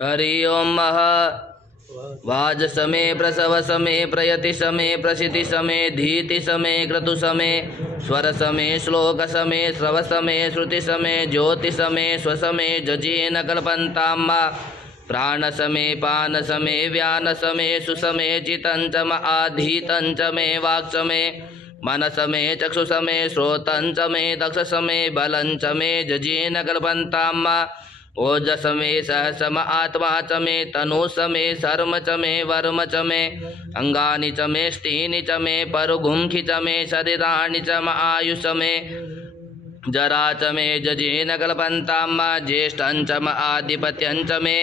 हरि ओम मह वाज समे प्रसव समे प्रयति समे प्रसिद्धि समे धीति समे क्रतु समे स्वर समे श्लोक समे श्रव समे श्रुति समे ज्योति समे स्वसमे जजेन कल्पन्ताम प्राण समे पान समे व्यान समे सुसमे चितंच म आधीतंच मे वाक् समे मनस मे चक्षुष मे श्रोतंच मे दक्ष समे बलंच मे जजेन कल्पन्ताम ओजस मे सहसम आत्मा च मे तनु च मे शर्म च मे वर्म च मे अंगानि च मे स्तीनि च मे परुगुंखि च मे शरीराणि च म आयुष मे जरा च मे जजेन कल्पन्ताम ज्येष्ठं च म आधिपत्यं च मे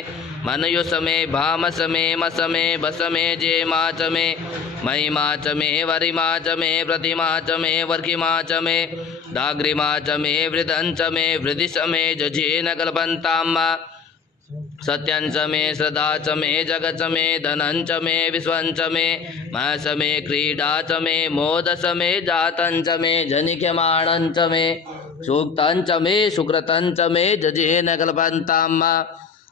मनयुष मे भामस मे मस मे बस मे जेमा च मे महिमा च मे वरिमा च मे प्रतिमा च मे वर्गिमा च मे दाग्रिमा च मे वृदं च मे वृद्धि च मे जजेन कल्पन्ताम सत्यं च मे श्रद्धा च मे जगत् च मे धनं च मे विश्वं च मे महस मे क्रीडा च मे मोद च मे जातं च मे जनिक्यमाणं च मे सूक्तं च मे सुकृतं च मे जजेन कल्पन्ताम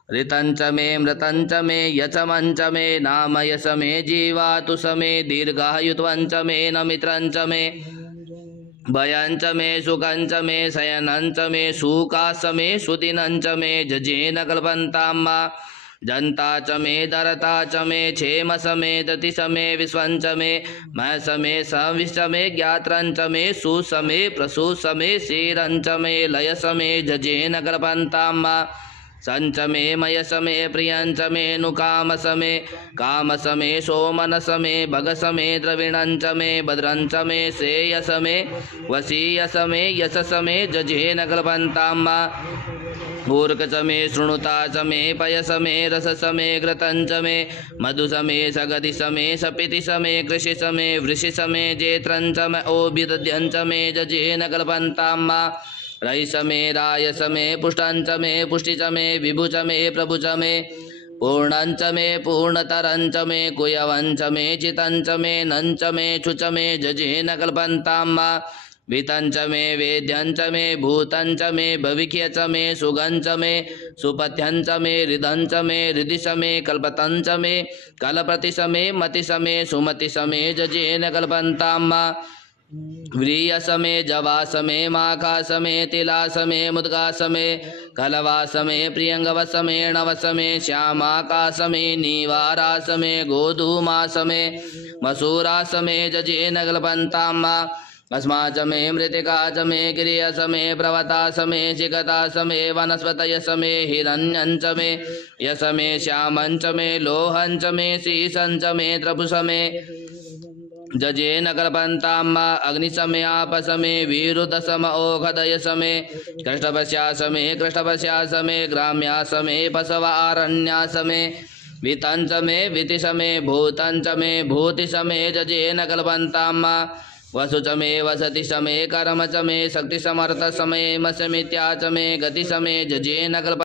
ऋतं च मे मृतं च मे यचमं च मे नाम यश मे जीवातु स मे दीर्घायुत्वं च मे नमित्रं च मे भयं च मे सुखं च मे शयनं च मे सुखास मे सुदिनं च मे जजेन कल्पन्ताम जन्ता च मे दरता च मे क्षेम स मे दति स मे विश्वं च मे महस मे सविश मे ज्ञात्रं च मे सुस मे प्रसु स मे क्षीरं च मे लय स मे जजेन कल्पन्ताम संच मे मयस मे प्रियं च मे नुकाम स मे काम स मे सोमन स मे भग स मे द्रविणं च मे भद्रं च मे श्रेयस मे वसीय स मे यश स मे जजेन कल्पन्ताम मूर्ख च मे शृणुता च मे पयस मे रस स मे घृतं च मे मधु स मे सगधि स मे सपिति स मे कृषि स मे वृषि स मे जेत्रं च मे ओभिदध्यं च मे जजेन कल्पन्ताम रयि स मे राय स मे पुष्टं च मे पुष्टि च मे विभु च मे प्रभु च मे पूर्णं च मे पूर्णतरं च मे कुयवं च मे चितं च मे नं च मे छु च मे जजेन कल्पन्ताम वितं च मे वेद्यं च मे भूतं च मे भविक्य च मे सुगं च मे सुपथ्यं च मे हृदं च मे हृदि स मे कल्पतं च मे कलप्रति स मे मति स मे सुमति स मे जजेन कल्पन्ताम व्रीय समे जवा समे माखा समे तिला समे मुद्गा समे कलवा समे प्रियंगव समे नव समे श्यामाका समे नीवारा समे गोधूमा समे मसूरा समे जजेन कल्पन्ताम अस्मा च मे मृतिका च मे गिरिय समे प्रवता समे शिखता समे वनस्पतय समे हिरण्यं च मे यस मे श्यामं च मे लोहं च मे शीशं च मे त्रपु समे जजेन कल्पन्ताम अग्निशमे आपसमे वीरुदशम ओषधय समे कृष्णपश्या समे कृष्णपश्या समे ग्राम्या समे पशवारण्या समे वितं च मे विति समे भूतं च मे भूति समे जजेन कल्पन्ताम वसु च मे वसति समे कर्म च मे शक्ति समर्थ समे मसमित्या च मे गति समे जजेन कल्प